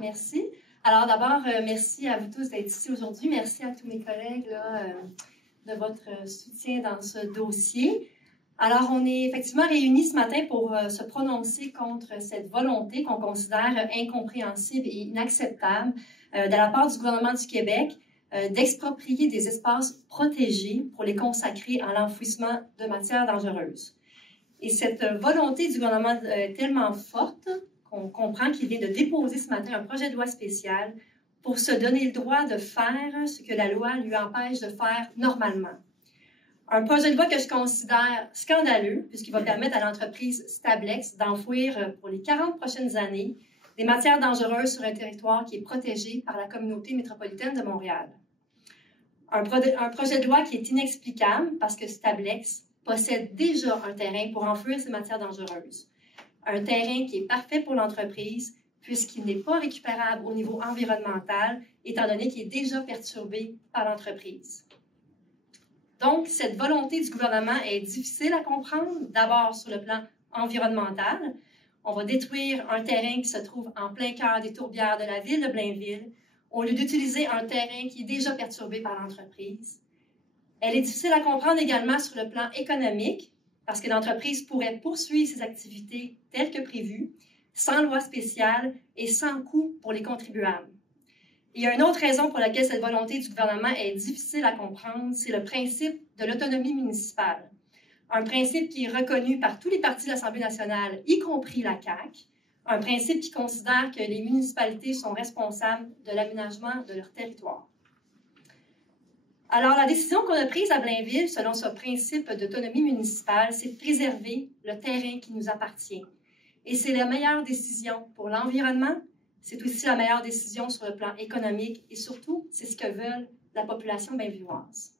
Merci. Alors d'abord, merci à vous tous d'être ici aujourd'hui. Merci à tous mes collègues là, de votre soutien dans ce dossier. Alors, on est effectivement réunis ce matin pour se prononcer contre cette volonté qu'on considère incompréhensible et inacceptable de la part du gouvernement du Québec d'exproprier des espaces protégés pour les consacrer à l'enfouissement de matières dangereuses. Et cette volonté du gouvernement est tellement forte qu'on comprend qu'il vient de déposer ce matin un projet de loi spécial pour se donner le droit de faire ce que la loi lui empêche de faire normalement. Un projet de loi que je considère scandaleux, puisqu'il va permettre à l'entreprise Stablex d'enfouir pour les 40 prochaines années des matières dangereuses sur un territoire qui est protégé par la communauté métropolitaine de Montréal. Un projet de loi qui est inexplicable parce que Stablex possède déjà un terrain pour enfouir ces matières dangereuses. Un terrain qui est parfait pour l'entreprise puisqu'il n'est pas récupérable au niveau environnemental, étant donné qu'il est déjà perturbé par l'entreprise. Donc, cette volonté du gouvernement est difficile à comprendre, d'abord sur le plan environnemental. On va détruire un terrain qui se trouve en plein cœur des tourbières de la ville de Blainville, au lieu d'utiliser un terrain qui est déjà perturbé par l'entreprise. Elle est difficile à comprendre également sur le plan économique, parce que l'entreprise pourrait poursuivre ses activités telles que prévues, sans loi spéciale et sans coût pour les contribuables. Il y a une autre raison pour laquelle cette volonté du gouvernement est difficile à comprendre, c'est le principe de l'autonomie municipale. Un principe qui est reconnu par tous les partis de l'Assemblée nationale, y compris la CAQ, un principe qui considère que les municipalités sont responsables de l'aménagement de leur territoire. Alors, la décision qu'on a prise à Blainville, selon ce principe d'autonomie municipale, c'est de préserver le terrain qui nous appartient. Et c'est la meilleure décision pour l'environnement. C'est aussi la meilleure décision sur le plan économique et surtout, c'est ce que veulent la population blainvilloise.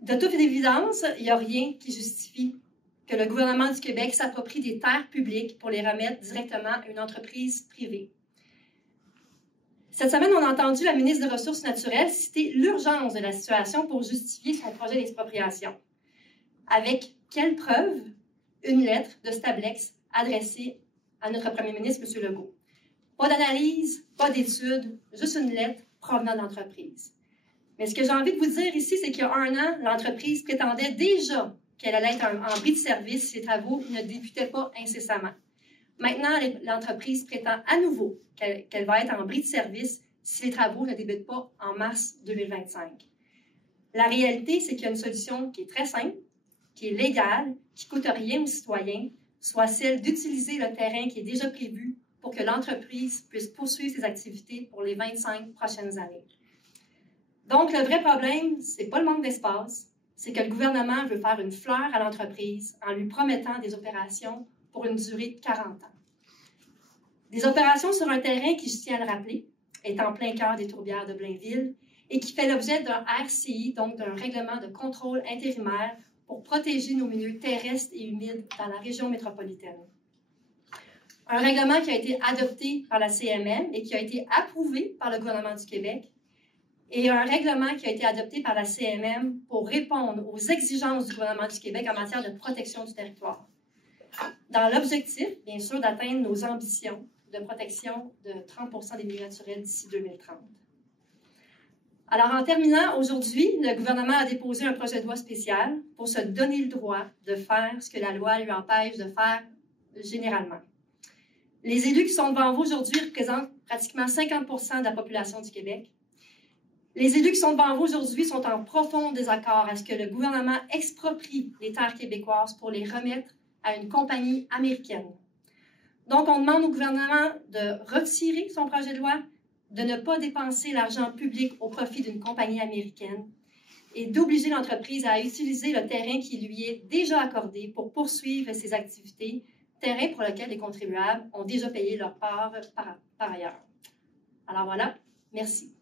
De toute évidence, il n'y a rien qui justifie que le gouvernement du Québec s'approprie des terres publiques pour les remettre directement à une entreprise privée. Cette semaine, on a entendu la ministre des Ressources naturelles citer l'urgence de la situation pour justifier son projet d'expropriation. Avec quelle preuve? Une lettre de Stablex adressée à notre premier ministre, M. Legault. Pas d'analyse, pas d'études, juste une lettre provenant de l'entreprise. Mais ce que j'ai envie de vous dire ici, c'est qu'il y a un an, l'entreprise prétendait déjà qu'elle allait être en bris de service si les travaux ne débutaient pas incessamment. Maintenant, l'entreprise prétend à nouveau qu'elle va être en bris de service si les travaux ne débutent pas en mars 2025. La réalité, c'est qu'il y a une solution qui est très simple, qui est légale, qui ne coûte rien aux citoyens, soit celle d'utiliser le terrain qui est déjà prévu pour que l'entreprise puisse poursuivre ses activités pour les 25 prochaines années. Donc, le vrai problème, ce n'est pas le manque d'espace, c'est que le gouvernement veut faire une fleur à l'entreprise en lui promettant des opérations pour une durée de 40 ans. Des opérations sur un terrain qui, je tiens à le rappeler, est en plein cœur des tourbières de Blainville et qui fait l'objet d'un RCI, donc d'un règlement de contrôle intérimaire pour protéger nos milieux terrestres et humides dans la région métropolitaine. Un règlement qui a été adopté par la CMM et qui a été approuvé par le gouvernement du Québec, et un règlement qui a été adopté par la CMM pour répondre aux exigences du gouvernement du Québec en matière de protection du territoire. Dans l'objectif, bien sûr, d'atteindre nos ambitions de protection de 30% des milieux naturels d'ici 2030. Alors, en terminant, aujourd'hui, le gouvernement a déposé un projet de loi spécial pour se donner le droit de faire ce que la loi lui empêche de faire généralement. Les élus qui sont devant vous aujourd'hui représentent pratiquement 50% de la population du Québec. Les élus qui sont devant vous aujourd'hui sont en profond désaccord à ce que le gouvernement exproprie les terres québécoises pour les remettre à une compagnie américaine. Donc, on demande au gouvernement de retirer son projet de loi, de ne pas dépenser l'argent public au profit d'une compagnie américaine et d'obliger l'entreprise à utiliser le terrain qui lui est déjà accordé pour poursuivre ses activités, terrain pour lequel les contribuables ont déjà payé leur part par ailleurs. Alors voilà, merci.